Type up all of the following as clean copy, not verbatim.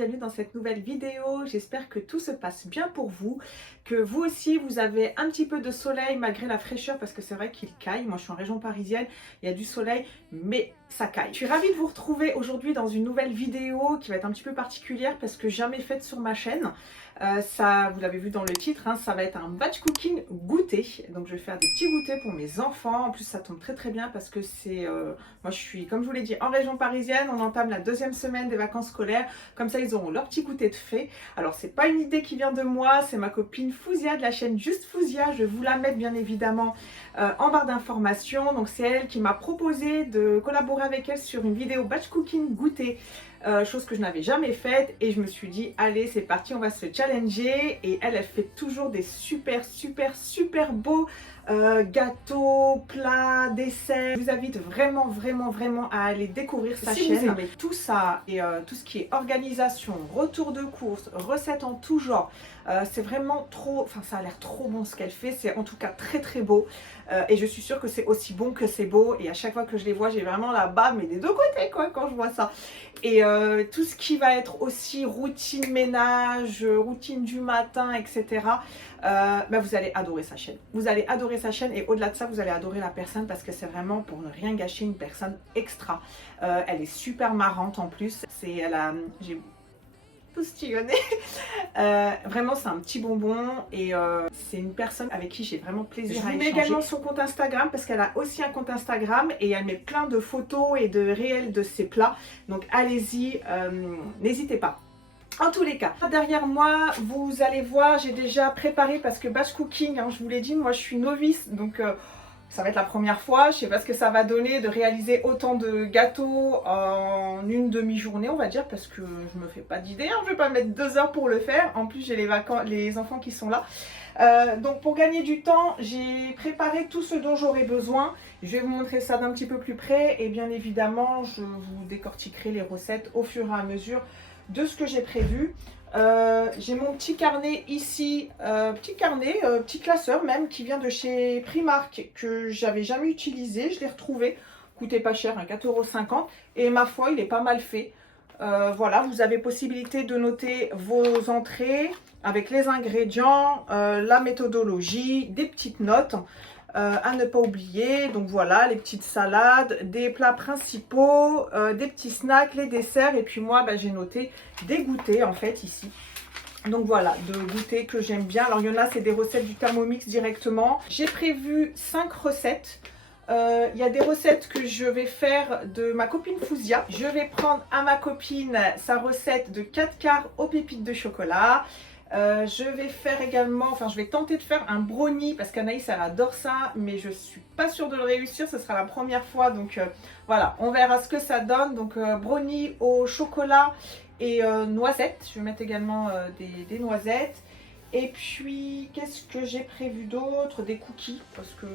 bienvenue dans cette nouvelle vidéo. J'espère que tout se passe bien pour vous, que vous aussi vous avez un petit peu de soleil malgré la fraîcheur parce que c'est vrai qu'il caille. Moi je suis en région parisienne, il y a du soleil mais ça caille. Je suis ravie de vous retrouver aujourd'hui dans une nouvelle vidéo qui va être un petit peu particulière parce que jamais faite sur ma chaîne. Ça, vous l'avez vu dans le titre, hein, ça va être un batch cooking goûter. Donc je vais faire des petits goûters pour mes enfants. En plus ça tombe très bien parce que c'est... moi je suis, comme je vous l'ai dit, en région parisienne. On entame la deuxième semaine des vacances scolaires. Comme ça ils auront leur petit goûter de fait. Alors c'est pas une idée qui vient de moi, c'est ma copine Fouzia de la chaîne Juste Fouzia. Je vais vous la mettre bien évidemment en barre d'informations. Donc c'est elle qui m'a proposé de collaborer avec elle sur une vidéo batch cooking goûter. Chose que je n'avais jamais faite et je me suis dit allez c'est parti, on va se challenger. Et elle fait toujours des super beaux gâteaux, plats, desserts. Je vous invite vraiment à aller découvrir sa chaîne. Si vous aimez tout ça et tout ce qui est organisation, retour de course, recettes en tout genre, c'est vraiment trop, enfin ça a l'air trop bon ce qu'elle fait, c'est en tout cas très beau et je suis sûre que c'est aussi bon que c'est beau et à chaque fois que je les vois j'ai vraiment la bave mais des deux côtés quoi quand je vois ça. Et tout ce qui va être aussi routine ménage, routine du matin, etc. Vous allez adorer sa chaîne. Vous allez adorer sa chaîne et au-delà de ça, vous allez adorer la personne parce que c'est vraiment, pour ne rien gâcher, une personne extra. Elle est super marrante en plus. J'ai postillonné. Vraiment, c'est un petit bonbon et c'est une personne avec qui j'ai vraiment plaisir à échanger. Je vous mets également son compte Instagram parce qu'elle a aussi un compte Instagram et elle met plein de photos et de réels de ses plats. Donc allez-y, n'hésitez pas. En tous les cas, derrière moi, vous allez voir, j'ai déjà préparé parce que batch cooking, hein, je vous l'ai dit, moi je suis novice, donc ça va être la première fois. Je sais pas ce que ça va donner de réaliser autant de gâteaux en une demi-journée, on va dire, parce que je me fais pas d'idée, hein, je vais pas mettre 2 heures pour le faire. En plus, j'ai les enfants qui sont là. Donc pour gagner du temps, j'ai préparé tout ce dont j'aurai besoin. Je vais vous montrer ça d'un petit peu plus près et bien évidemment, je vous décortiquerai les recettes au fur et à mesure de ce que j'ai prévu. J'ai mon petit carnet ici, petit classeur même qui vient de chez Primark que j'avais jamais utilisé, je l'ai retrouvé, coûtait pas cher, hein, 4,50 € et ma foi il est pas mal fait. Voilà, vous avez possibilité de noter vos entrées avec les ingrédients, la méthodologie, des petites notes à ne pas oublier. Donc voilà, les petites salades, des plats principaux, des petits snacks, les desserts. Et puis moi, j'ai noté des goûters en fait ici. Donc voilà, de goûters que j'aime bien. Alors il y en a, c'est des recettes du Thermomix directement. J'ai prévu 5 recettes. Il y a des recettes que je vais faire de ma copine Fouzia. Je vais prendre à ma copine sa recette de 4 quarts aux pépites de chocolat. Je vais faire également, je vais tenter de faire un brownie parce qu'Anaïs elle adore ça, mais je suis pas sûre de le réussir, ce sera la première fois, donc voilà, on verra ce que ça donne. Donc brownie au chocolat et noisettes, je vais mettre également des noisettes. Et puis, qu'est-ce que j'ai prévu d'autre? Des cookies, parce que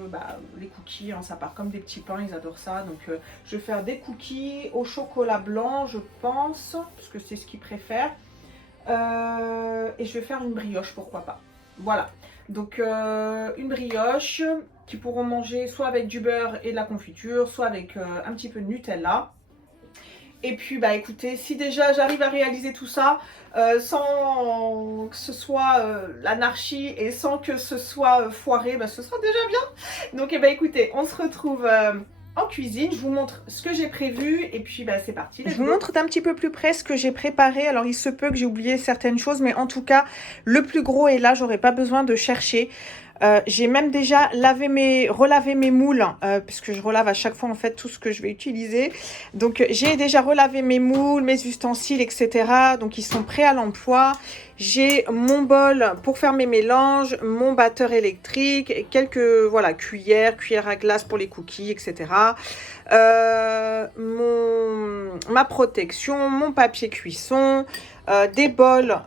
les cookies, hein, ça part comme des petits pains, ils adorent ça. Donc, je vais faire des cookies au chocolat blanc, je pense, parce que c'est ce qu'ils préfèrent. Et je vais faire une brioche, pourquoi pas. Voilà, donc une brioche qu'ils pourront manger soit avec du beurre et de la confiture, soit avec un petit peu de Nutella. Et puis écoutez, si déjà j'arrive à réaliser tout ça sans que ce soit l'anarchie et sans que ce soit foiré, ce sera déjà bien. Donc écoutez, on se retrouve en cuisine, je vous montre ce que j'ai prévu et puis c'est parti. Je vous montre d'un petit peu plus près ce que j'ai préparé. Alors il se peut que j'ai oublié certaines choses, mais en tout cas le plus gros est là, j'aurais pas besoin de chercher. J'ai même déjà relavé mes moules puisque je relave à chaque fois en fait tout ce que je vais utiliser. Donc j'ai déjà relavé mes moules, mes ustensiles, etc. Donc ils sont prêts à l'emploi. J'ai mon bol pour faire mes mélanges, mon batteur électrique, quelques cuillères à glace pour les cookies, etc. Ma protection, mon papier cuisson, des bols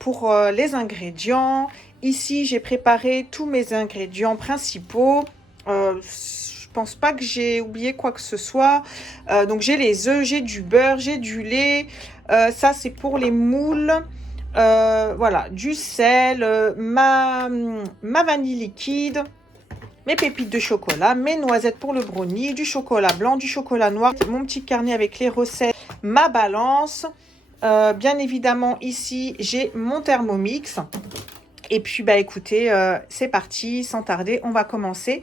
pour les ingrédients. Ici, j'ai préparé tous mes ingrédients principaux. Je pense pas que j'ai oublié quoi que ce soit. Donc, j'ai les œufs, j'ai du beurre, j'ai du lait. Ça, c'est pour les moules. Voilà, du sel, ma vanille liquide, mes pépites de chocolat, mes noisettes pour le brownie, du chocolat blanc, du chocolat noir, mon petit carnet avec les recettes, ma balance. Bien évidemment, ici, j'ai mon Thermomix. Et puis, bah écoutez, c'est parti, sans tarder, on va commencer.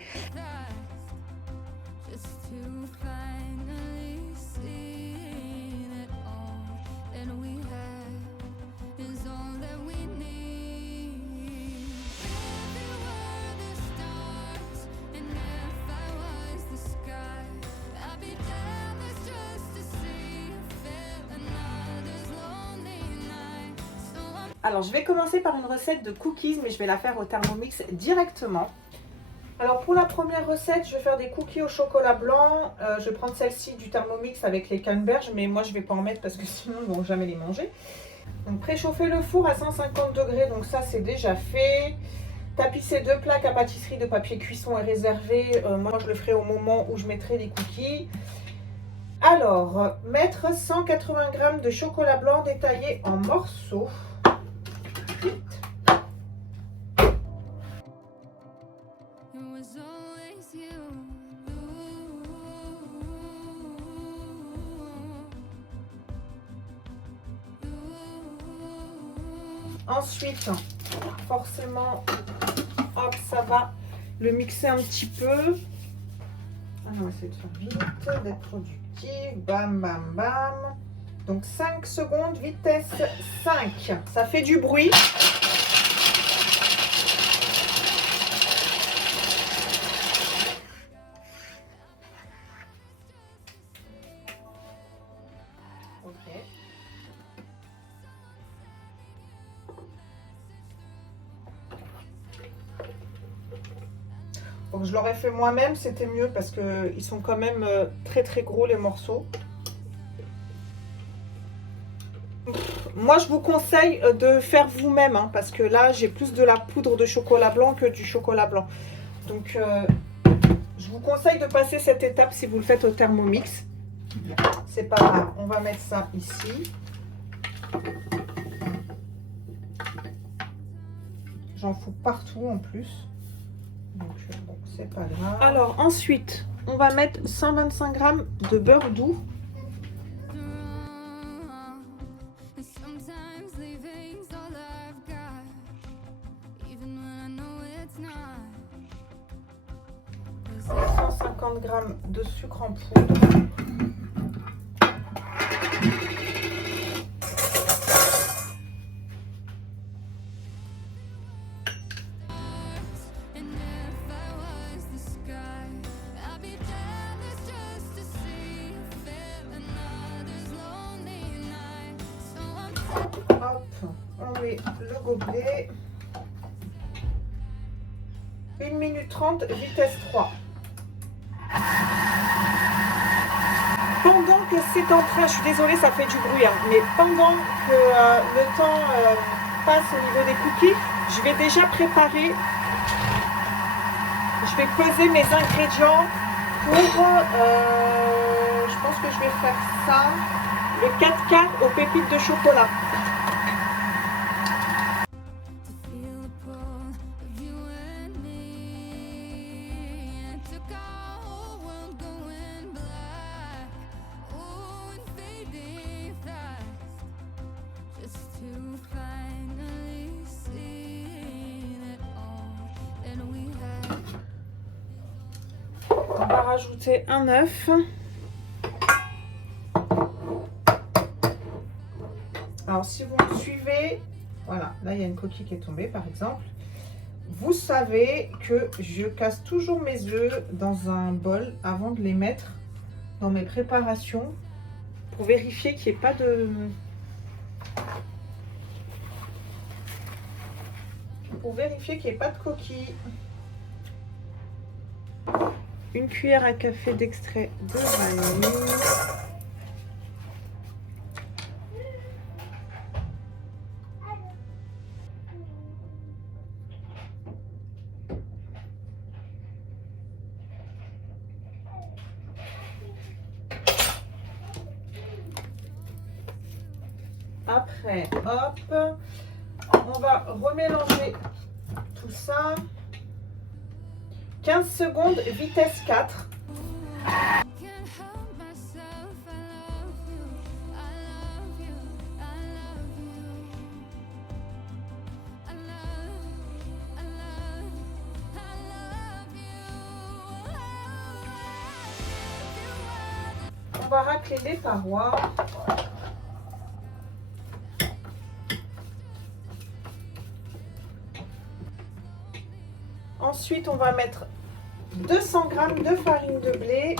Alors, je vais commencer par une recette de cookies, mais je vais la faire au Thermomix directement. Alors, pour la première recette, je vais faire des cookies au chocolat blanc. Je vais prendre celle-ci du Thermomix avec les canneberges, mais moi, je ne vais pas en mettre parce que sinon, ils ne vont jamais les manger. Donc, préchauffer le four à 150 degrés, donc ça, c'est déjà fait. Tapisser 2 plaques à pâtisserie de papier cuisson est réservé. Moi, je le ferai au moment où je mettrai les cookies. Alors, mettre 180 g de chocolat blanc détaillé en morceaux. Ensuite, forcément, hop, ça va le mixer un petit peu. On va essayer de faire vite, d'être productif. Bam, bam, bam. Donc 5 secondes, vitesse 5. Ça fait du bruit. Donc je l'aurais fait moi-même, c'était mieux parce qu'ils sont quand même très très gros les morceaux. Moi je vous conseille de faire vous-même hein, parce que là j'ai plus de la poudre de chocolat blanc que du chocolat blanc. Donc je vous conseille de passer cette étape si vous le faites au Thermomix. C'est pas grave, on va mettre ça ici. J'en fous partout en plus. Donc bon, c'est pas grave. Alors ensuite, on va mettre 125 g de beurre doux. Et 150 g de sucre en poudre. Hop, on met le gobelet. 1 minute 30, vitesse 3. Pendant que c'est en train, je suis désolée, ça fait du bruit, hein, mais pendant que le temps passe au niveau des cookies, je vais déjà préparer, je vais peser mes ingrédients pour, je pense que je vais faire ça, le 4 quarts aux pépites de chocolat. On va rajouter un œuf. Alors si vous me suivez, voilà, là il y a une coquille qui est tombée par exemple. Vous savez que je casse toujours mes œufs dans un bol avant de les mettre dans mes préparations pour vérifier qu'il n'y ait pas de... coquille. Une cuillère à café d'extrait de vanille. Après, hop, on va remélanger tout ça. 15 secondes, vitesse 4. va racler les parois. Ensuite, on va mettre 200 g de farine de blé.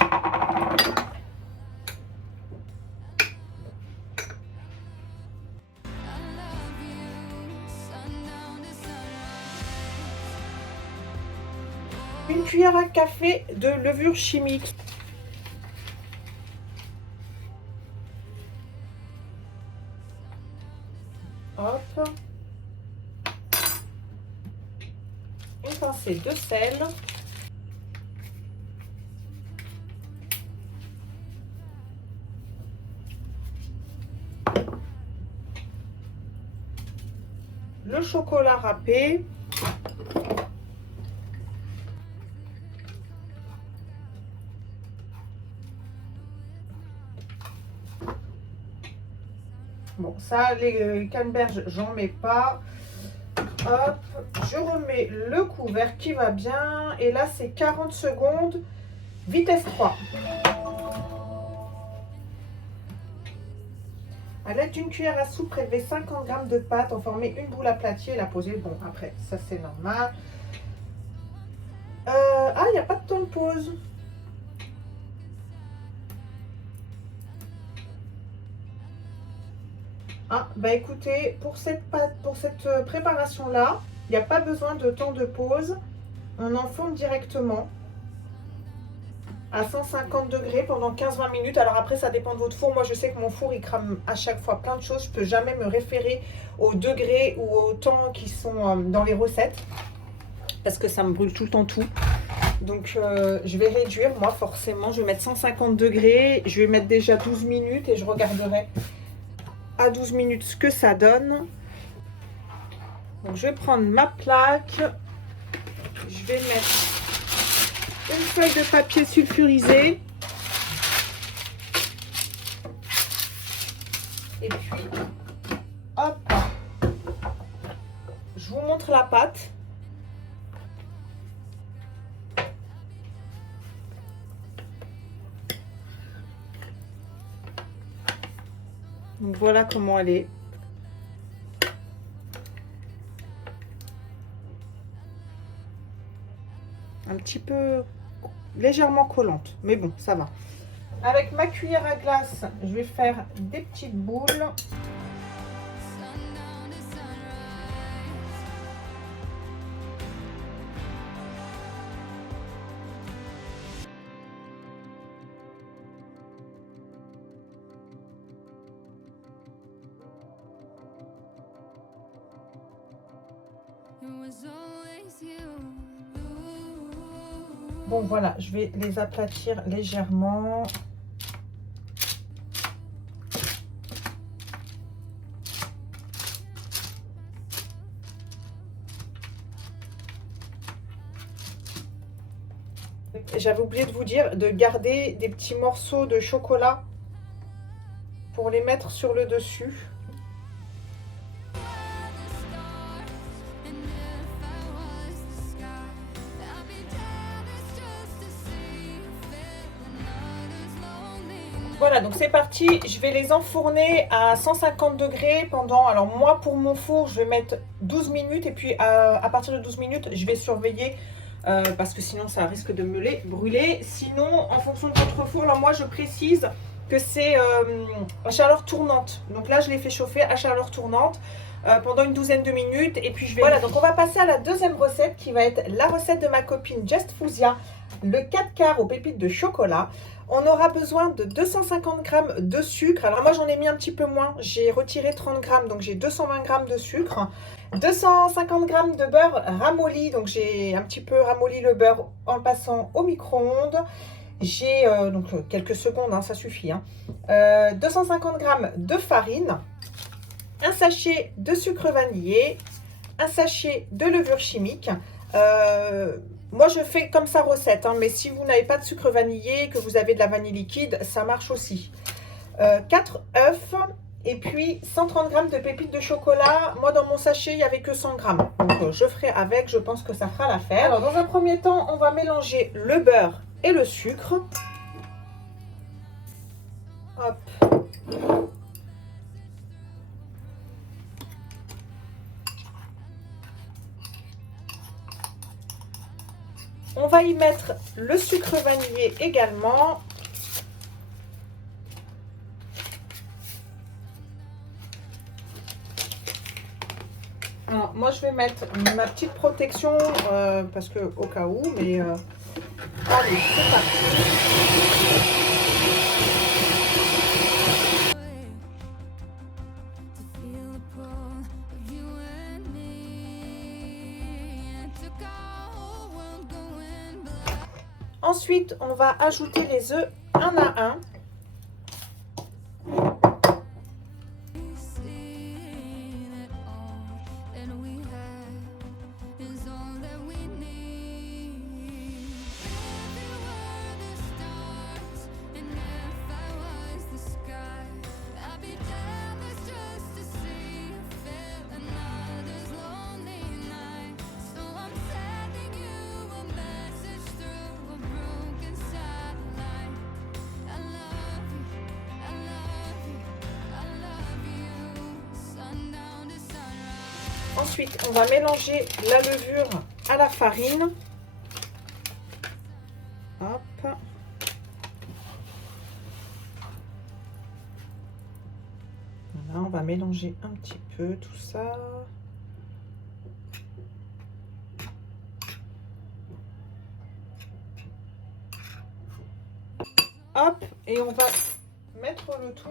Une cuillère à café de levure chimique. Hop. Une pincée de sel. Le chocolat râpé. Bon, ça, les canneberges, j'en mets pas. Hop, je remets le couvercle qui va bien. Et là, c'est 40 secondes, vitesse 3. À l'aide d'une cuillère à soupe, prélever 50 g de pâte, en former une boule aplatie et la poser. Bon, après, ça c'est normal. Ah, il n'y a pas de temps de pause. Ah, bah écoutez, pour cette préparation-là, il n'y a pas besoin de temps de pause. On enfourne directement à 150 degrés pendant 15-20 minutes. Alors après, ça dépend de votre four. Moi, je sais que mon four, il crame à chaque fois plein de choses. Je ne peux jamais me référer aux degrés ou au temps qui sont dans les recettes parce que ça me brûle tout le temps tout. Donc, je vais réduire. Moi, forcément, je vais mettre 150 degrés. Je vais mettre déjà 12 minutes et je regarderai à 12 minutes ce que ça donne. Donc, je vais prendre ma plaque. Je vais mettre une feuille de papier sulfurisé. Et puis, hop, je vous montre la pâte. Donc voilà comment elle est. Un petit peu légèrement collante, mais bon, ça va. Avec ma cuillère à glace, je vais faire des petites boules. Bon voilà, je vais les aplatir légèrement. J'avais oublié de vous dire de garder des petits morceaux de chocolat pour les mettre sur le dessus. Voilà, donc c'est parti, je vais les enfourner à 150 degrés pendant, alors moi pour mon four, je vais mettre 12 minutes et puis à partir de 12 minutes, je vais surveiller parce que sinon ça risque de me les brûler. Sinon, en fonction de votre four, alors moi je précise que c'est à chaleur tournante. Donc là, je l'ai fait chauffer à chaleur tournante pendant une douzaine de minutes et puis je vais... Voilà, donc on va passer à la deuxième recette qui va être la recette de ma copine Just Fusia, le 4 quarts aux pépites de chocolat. On aura besoin de 250 g de sucre. Alors moi, j'en ai mis un petit peu moins. J'ai retiré 30 g, donc j'ai 220 g de sucre. 250 g de beurre ramolli. Donc j'ai un petit peu ramolli le beurre en le passant au micro-ondes. J'ai donc quelques secondes, hein, ça suffit. 250 g de farine. Un sachet de sucre vanillé. Un sachet de levure chimique. Moi, je fais comme ça recette, hein, mais si vous n'avez pas de sucre vanillé, que vous avez de la vanille liquide, ça marche aussi. 4 œufs et puis 130 g de pépites de chocolat. Moi, dans mon sachet, il n'y avait que 100 g. Donc, je ferai avec, je pense que ça fera l'affaire. Alors, dans un premier temps, on va mélanger le beurre et le sucre. Hop. On va y mettre le sucre vanillé également. Alors, moi, je vais mettre ma petite protection parce que au cas où, mais allez, c'est parti. Ensuite, on va ajouter les œufs un à un. Ensuite, on va mélanger la levure à la farine. Hop. Voilà, on va mélanger un petit peu tout ça. Hop, et on va mettre le tout.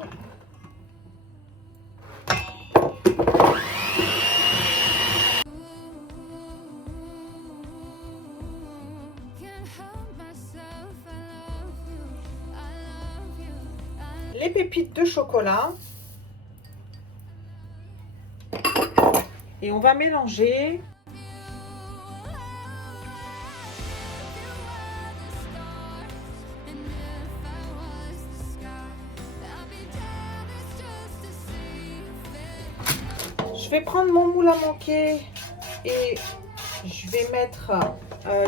Les pépites de chocolat. Et on va mélanger. Je vais prendre mon moule à manquer et je vais mettre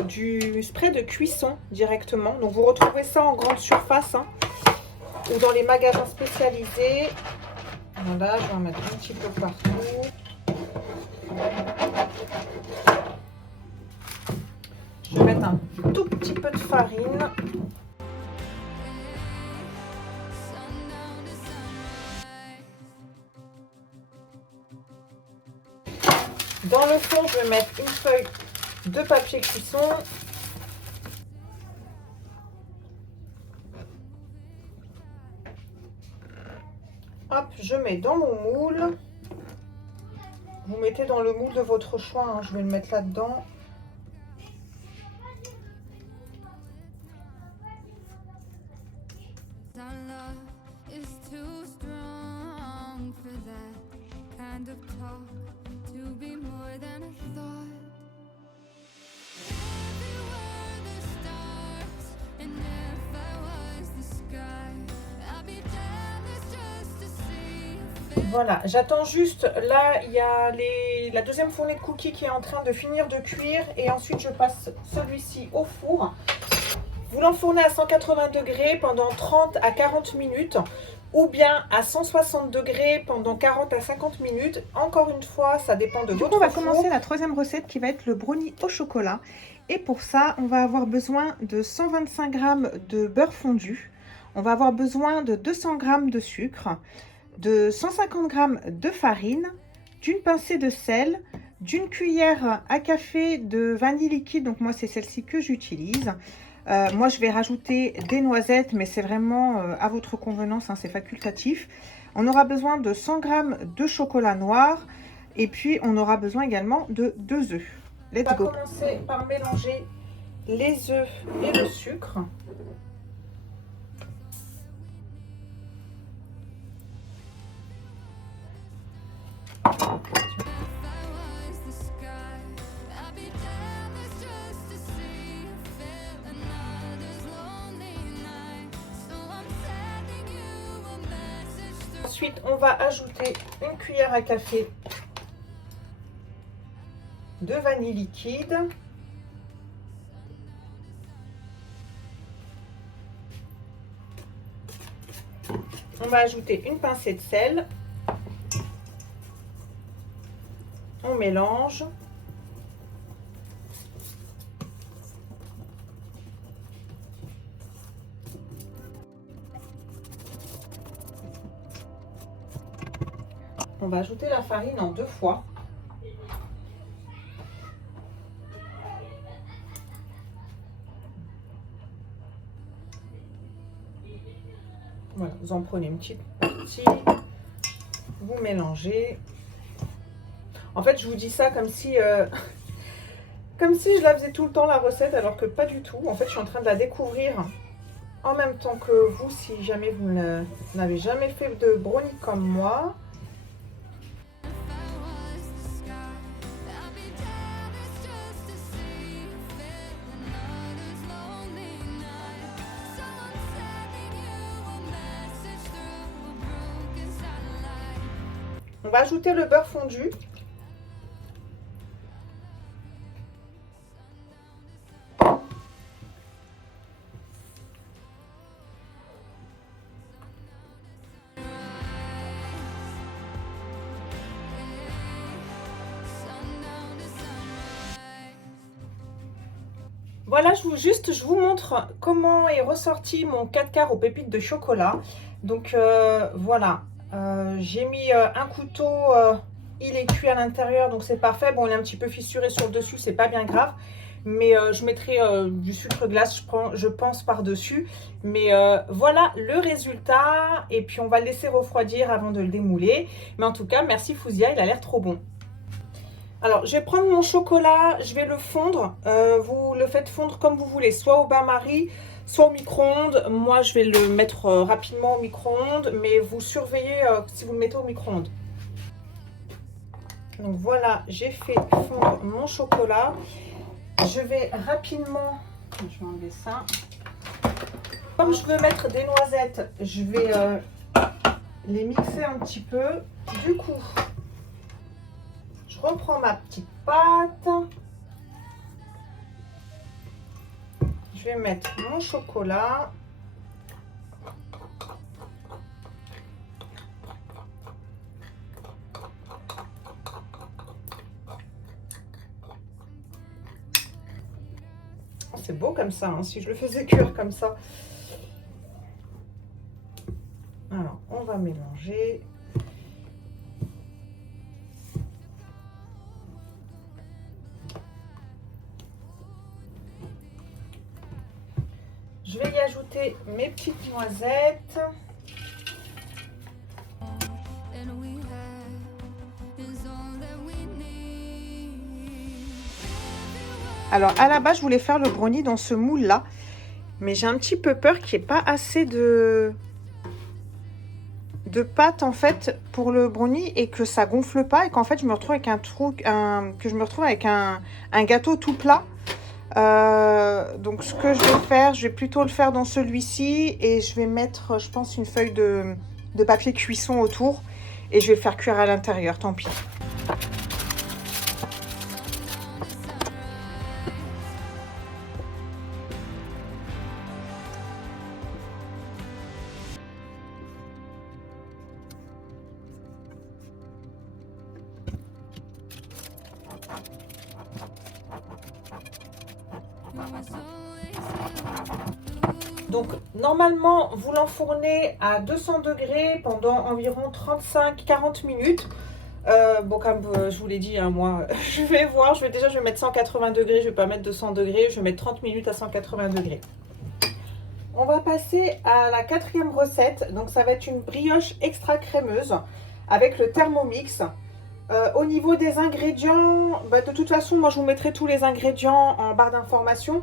du spray de cuisson directement. Donc vous retrouvez ça en grande surface hein, ou dans les magasins spécialisés. Voilà, je vais en mettre un petit peu partout. Je vais mettre un tout petit peu de farine. Dans le fond, je vais mettre une feuille de papier cuisson. Hop, je mets dans mon moule. Vous mettez dans le moule de votre choix, hein. Je vais le mettre là-dedans. Voilà, j'attends juste, là il y a la deuxième fournée de cookies qui est en train de finir de cuire et ensuite je passe celui-ci au four. Vous l'enfournez à 180 degrés pendant 30 à 40 minutes ou bien à 160 degrés pendant 40 à 50 minutes. Encore une fois, ça dépend de votre four. On va commencer la troisième recette qui va être le brownie au chocolat. Et pour ça, on va avoir besoin de 125 g de beurre fondu. On va avoir besoin de 200 g de sucre, de 150 g de farine, d'une pincée de sel, d'une cuillère à café de vanille liquide. Donc moi, c'est celle-ci que j'utilise. Moi, je vais rajouter des noisettes, mais c'est vraiment à votre convenance, hein, c'est facultatif. On aura besoin de 100 g de chocolat noir et puis on aura besoin également de 2 œufs. Let's go. On va commencer par mélanger les œufs et le sucre. Ensuite, on va ajouter une cuillère à café de vanille liquide. On va ajouter une pincée de sel. On mélange. On va ajouter la farine en 2 fois. Voilà, vous en prenez une petite partie, vous mélangez. En fait, je vous dis ça comme si je la faisais tout le temps la recette, alors que pas du tout. En fait, je suis en train de la découvrir en même temps que vous, si jamais vous n'avez jamais fait de brownie comme moi. On va ajouter le beurre fondu. Voilà, je vous montre comment est ressorti mon 4 quarts aux pépites de chocolat. Donc voilà, j'ai mis un couteau, il est cuit à l'intérieur, donc c'est parfait. Bon, il est un petit peu fissuré sur le dessus, c'est pas bien grave. Mais je mettrai du sucre glace, je pense, par-dessus. Mais voilà le résultat. Et puis on va le laisser refroidir avant de le démouler. Mais en tout cas, merci Fouzia, il a l'air trop bon. Alors, je vais prendre mon chocolat, je vais le fondre. Vous le faites fondre comme vous voulez, soit au bain-marie, soit au micro-ondes. Moi, je vais le mettre rapidement au micro-ondes, mais vous surveillez si vous le mettez au micro-ondes. Donc voilà, j'ai fait fondre mon chocolat. Je vais rapidement, je vais enlever ça. Comme je veux mettre des noisettes, je vais les mixer un petit peu. Du coup, je reprends ma petite pâte. Je vais mettre mon chocolat. C'est beau comme ça, hein, si je le faisais cuire comme ça. Alors, on va mélanger. Je vais y ajouter mes petites noisettes. Alors, à la base, je voulais faire le brownie dans ce moule-là. Mais j'ai un petit peu peur qu'il n'y ait pas assez de pâte, en fait, pour le brownie et que ça gonfle pas. Et qu'en fait, je me retrouve avec un gâteau tout plat. Donc, ce que je vais faire, je vais plutôt le faire dans celui-ci. Et je vais mettre, je pense, une feuille de papier cuisson autour. Et je vais le faire cuire à l'intérieur, tant pis. Donc, normalement, vous l'enfournez à 200 degrés pendant environ 35-40 minutes. Bon, comme je vous l'ai dit, hein, moi, je vais voir. Je vais mettre 180 degrés. Je ne vais pas mettre 200 degrés. Je vais mettre 30 minutes à 180 degrés. On va passer à la 4e recette. Donc, ça va être une brioche extra crémeuse avec le Thermomix. Au niveau des ingrédients, de toute façon, moi, je vous mettrai tous les ingrédients en barre d'informations.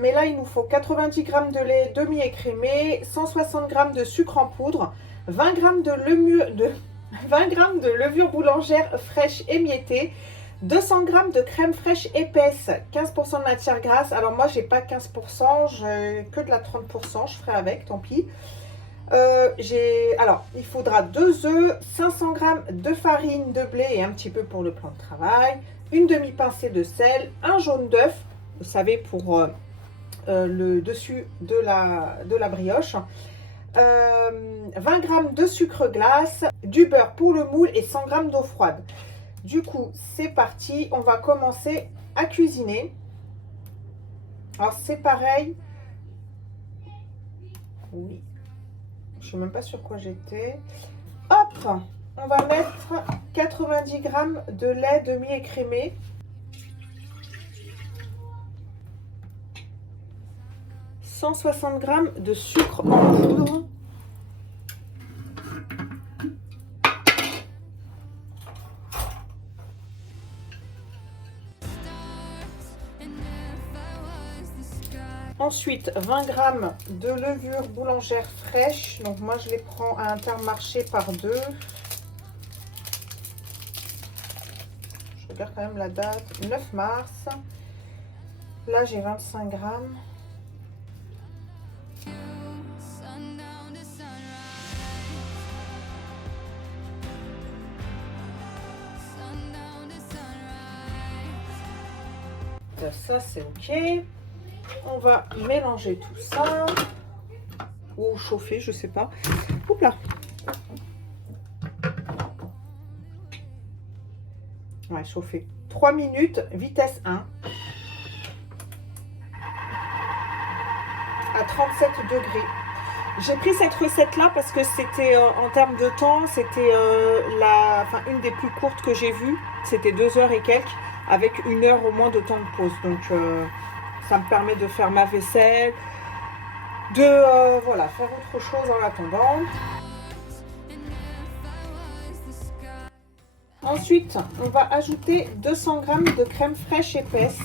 Mais là, il nous faut 90 g de lait demi-écrémé, 160 g de sucre en poudre, 20 g de levure boulangère fraîche émiettée, 200 g de crème fraîche épaisse, 15% de matière grasse. Alors moi, j'ai pas 15%, j'ai que de la 30%, je ferai avec, tant pis. Alors, il faudra 2 œufs, 500 g de farine de blé et un petit peu pour le plan de travail, une demi-pincée de sel, un jaune d'œuf, vous savez, pour le dessus de la brioche, 20 g de sucre glace, du beurre pour le moule et 100 g d'eau froide. Du coup, c'est parti. On va commencer à cuisiner. Alors, c'est pareil. Oui. Je ne sais même pas sur quoi j'étais. Hop, on va mettre 90 g de lait demi-écrémé. « 160 g de sucre en poudre. Ensuite, 20 g de levure boulangère fraîche. Donc moi, je les prends à Intermarché par 2. Je regarde quand même la date. 9 mars. Là, j'ai 25 g. Ça, c'est OK. On va mélanger tout ça. Ou chauffer, je sais pas. Oups là. Ouais, chauffer. 3 minutes, vitesse 1. À 37 degrés. J'ai pris cette recette-là parce que c'était, en termes de temps, c'était une des plus courtes que j'ai vues. C'était 2 heures et quelques, avec 1 heure au moins de temps de pause. Donc, ça me permet de faire ma vaisselle, de voilà, faire autre chose en attendant. Ensuite, on va ajouter 200 g de crème fraîche épaisse.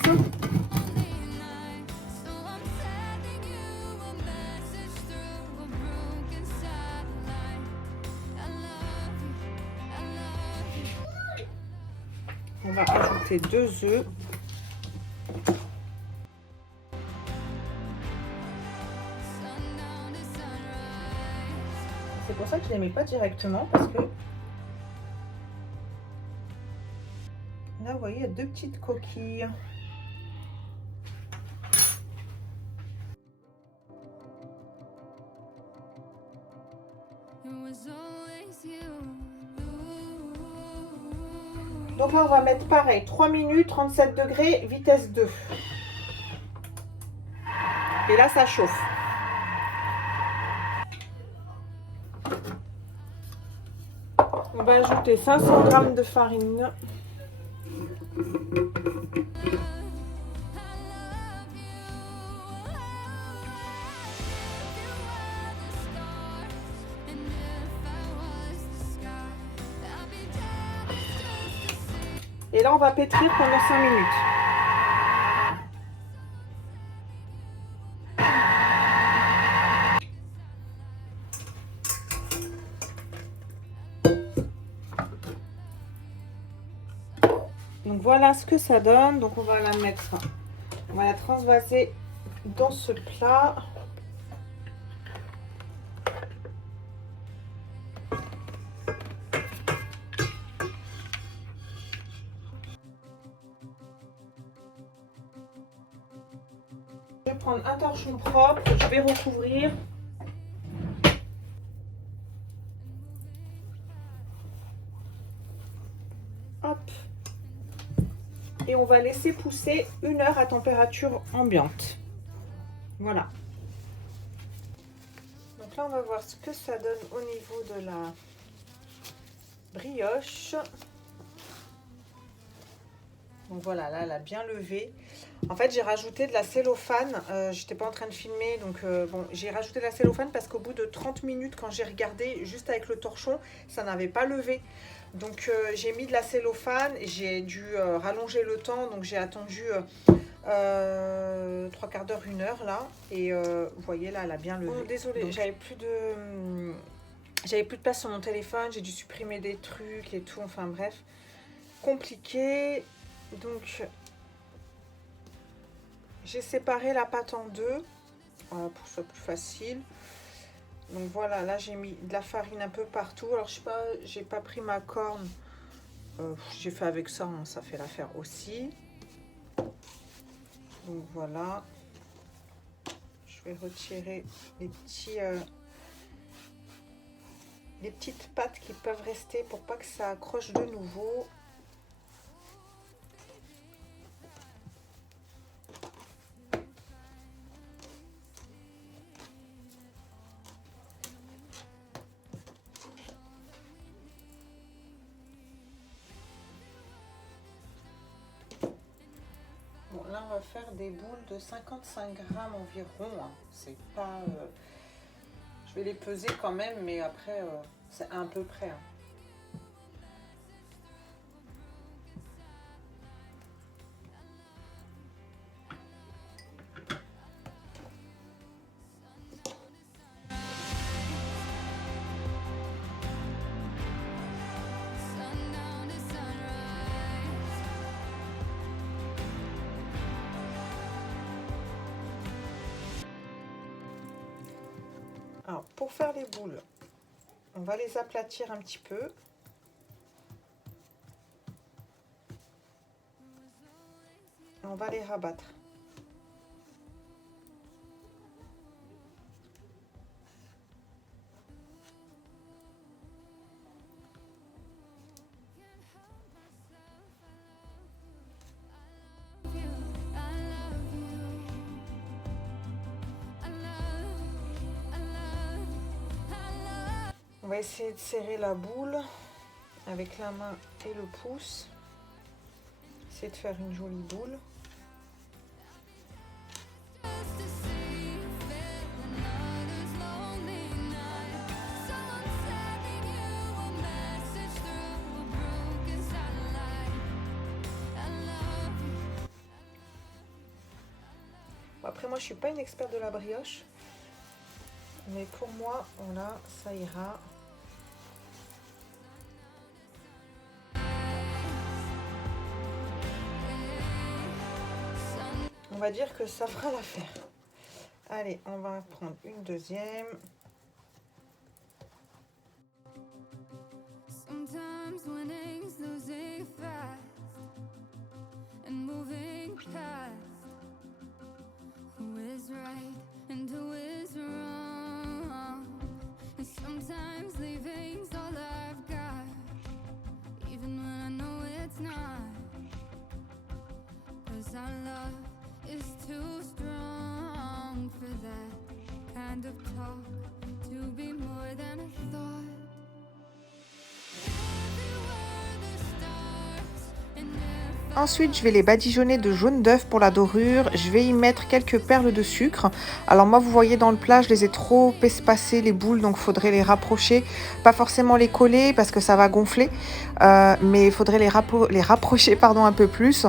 On va ajouter 2 œufs. C'est pour ça que je ne les mets pas directement, parce que là, vous voyez, il y a 2 petites coquilles. Donc là, on va mettre pareil, 3 minutes, 37 degrés, vitesse 2. Et là, ça chauffe. On va ajouter 500 g de farine. Et là, on va pétrir pendant 5 minutes. Donc voilà ce que ça donne. Donc on va la mettre, on va la transvaser dans ce plat. Je vais prendre un torchon propre, je vais recouvrir. Hop. Et on va laisser pousser 1 heure à température ambiante. Voilà. Donc là, on va voir ce que ça donne au niveau de la brioche. Donc voilà, là, elle a bien levé. En fait, j'ai rajouté de la cellophane. J'étais pas en train de filmer, donc bon, j'ai rajouté de la cellophane parce qu'au bout de 30 minutes, quand j'ai regardé juste avec le torchon, ça n'avait pas levé. Donc j'ai mis de la cellophane, j'ai dû rallonger le temps, donc j'ai attendu 3/4 d'heure, 1 heure là. Et vous voyez là, elle a bien levé. Oh, désolée, j'avais plus de place sur mon téléphone, j'ai dû supprimer des trucs et tout, enfin bref, compliqué. Donc j'ai séparé la pâte en 2 pour que ce soit plus facile. Donc voilà, là j'ai mis de la farine un peu partout. Alors je sais pas, j'ai pas pris ma corne. J'ai fait avec ça, hein, ça fait l'affaire aussi. Donc voilà. Je vais retirer les petits les petites pattes qui peuvent rester pour pas que ça accroche de nouveau. Bon, là on va faire des boules de 55 grammes environ, hein. C'est pas... je vais les peser quand même, mais après c'est à peu près, hein. Alors, pour faire les boules, on va les aplatir un petit peu. On va les rabattre. On va essayer de serrer la boule avec la main et le pouce. Essayer de faire une jolie boule. Bon, après moi je suis pas une experte de la brioche, mais pour moi voilà, ça ira. On va dire que ça fera l'affaire. Allez, on va prendre une deuxième. Sometimes winning's losing fast and moving past who is right and who is wrong. And sometimes leaving's all I've got, even when I know it's not. 'Cause our love is too strong for that kind of talk to be more than a thought. Ensuite, je vais les badigeonner de jaune d'œuf pour la dorure. Je vais y mettre quelques perles de sucre. Alors moi, vous voyez dans le plat, je les ai trop espacées les boules, donc il faudrait les rapprocher. Pas forcément les coller parce que ça va gonfler, mais il faudrait les rapprocher pardon, un peu plus.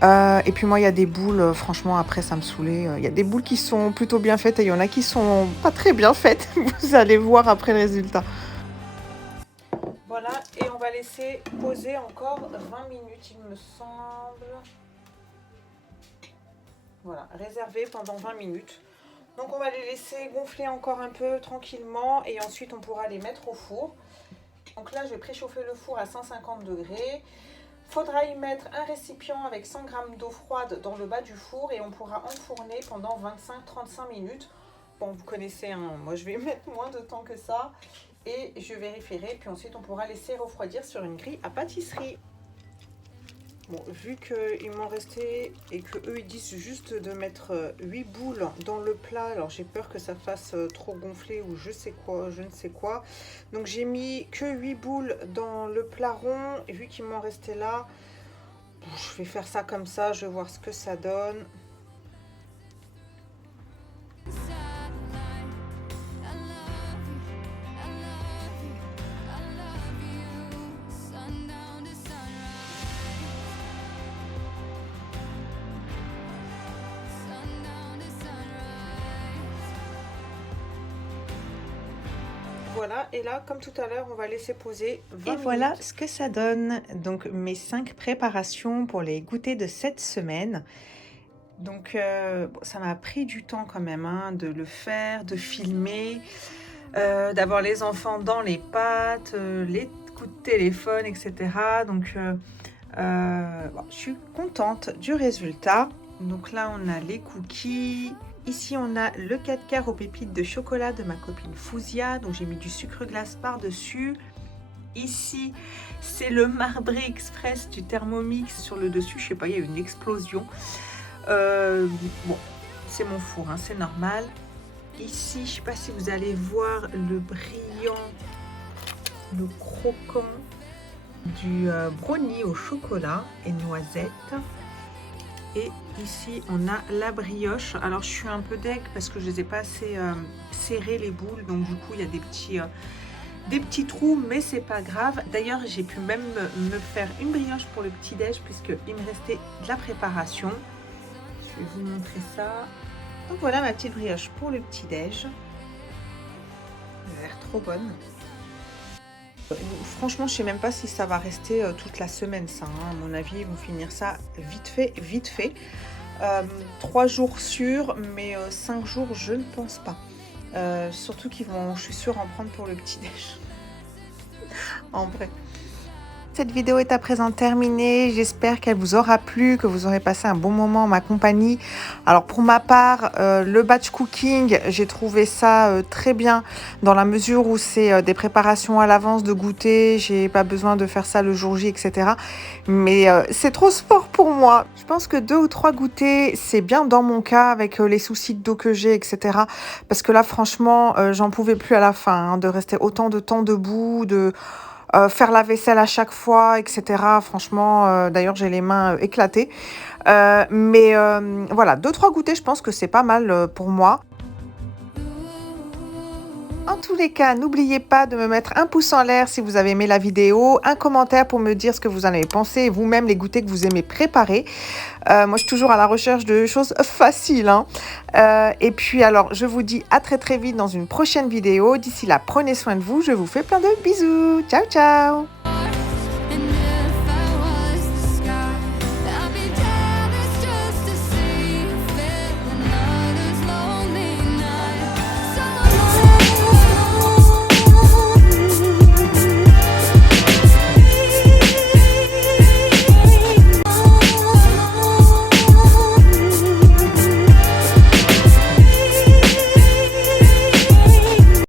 Et puis moi, il y a des boules, franchement, après ça me saoulait. Il y a des boules qui sont plutôt bien faites et il y en a qui sont pas très bien faites. Vous allez voir après le résultat. Voilà, et on va laisser poser encore 20 minutes, il me semble. Voilà, réservé pendant 20 minutes. Donc on va les laisser gonfler encore un peu tranquillement et ensuite on pourra les mettre au four. Donc là, je vais préchauffer le four à 150 degrés. Faudra y mettre un récipient avec 100 g d'eau froide dans le bas du four et on pourra enfourner pendant 25-35 minutes. Bon, vous connaissez, hein, moi je vais mettre moins de temps que ça. Et je vérifierai, puis ensuite on pourra laisser refroidir sur une grille à pâtisserie. Bon, vu qu'il m'en restait et que eux ils disent juste de mettre 8 boules dans le plat, alors j'ai peur que ça fasse trop gonfler ou je sais quoi, je ne sais quoi. Donc j'ai mis que 8 boules dans le plat rond et vu qu'il m'en restait là, bon, je vais faire ça comme ça, je vais voir ce que ça donne. Voilà, et là, comme tout à l'heure, on va laisser poser 20 minutes. Et voilà ce que ça donne. Donc, mes 5 préparations pour les goûters de cette semaine. Donc, bon, ça m'a pris du temps quand même hein, de le faire, de filmer, d'avoir les enfants dans les pâtes, les coups de téléphone, etc. Donc, bon, je suis contente du résultat. Donc là, on a les cookies. Ici, on a le 4 quarts aux pépites de chocolat de ma copine Fouzia. Donc, j'ai mis du sucre glace par-dessus. Ici, c'est le marbré express du Thermomix sur le dessus. Je sais pas, il y a eu une explosion. Bon, c'est mon four, hein, c'est normal. Ici, je sais pas si vous allez voir le brillant, le croquant du brownie au chocolat et noisette. Et ici, on a la brioche. Alors, je suis un peu deg parce que je les ai pas assez serrées les boules. Donc, du coup, il y a des petits trous, mais c'est pas grave. D'ailleurs, j'ai pu même me faire une brioche pour le petit-déj puisqu'il me restait de la préparation. Je vais vous montrer ça. Donc, voilà ma petite brioche pour le petit-déj. Elle a l'air trop bonne. Franchement, je sais même pas si ça va rester toute la semaine, ça. Hein. À mon avis, ils vont finir ça vite fait, vite fait. 3 jours sûrs, mais 5 jours, je ne pense pas. Surtout qu'ils vont, je suis sûre, en prendre pour le petit-déj. En vrai. Cette vidéo est à présent terminée, j'espère qu'elle vous aura plu, que vous aurez passé un bon moment en ma compagnie. Alors pour ma part, le batch cooking, j'ai trouvé ça très bien dans la mesure où c'est des préparations à l'avance de goûter, j'ai pas besoin de faire ça le jour J, etc. Mais c'est trop sport pour moi. Je pense que 2 ou 3 goûters, c'est bien dans mon cas avec les soucis d'eau que j'ai, etc. Parce que là franchement, j'en pouvais plus à la fin, hein, de rester autant de temps debout, de... faire la vaisselle à chaque fois, etc. Franchement, d'ailleurs, j'ai les mains éclatées. Mais voilà, 2-3 goûters, je pense que c'est pas mal pour moi. En tous les cas, n'oubliez pas de me mettre un pouce en l'air si vous avez aimé la vidéo, un commentaire pour me dire ce que vous en avez pensé et vous-même les goûters que vous aimez préparer. Moi, je suis toujours à la recherche de choses faciles. Hein. Et puis, alors, je vous dis à très très vite dans une prochaine vidéo. D'ici là, prenez soin de vous. Je vous fais plein de bisous. Ciao, ciao!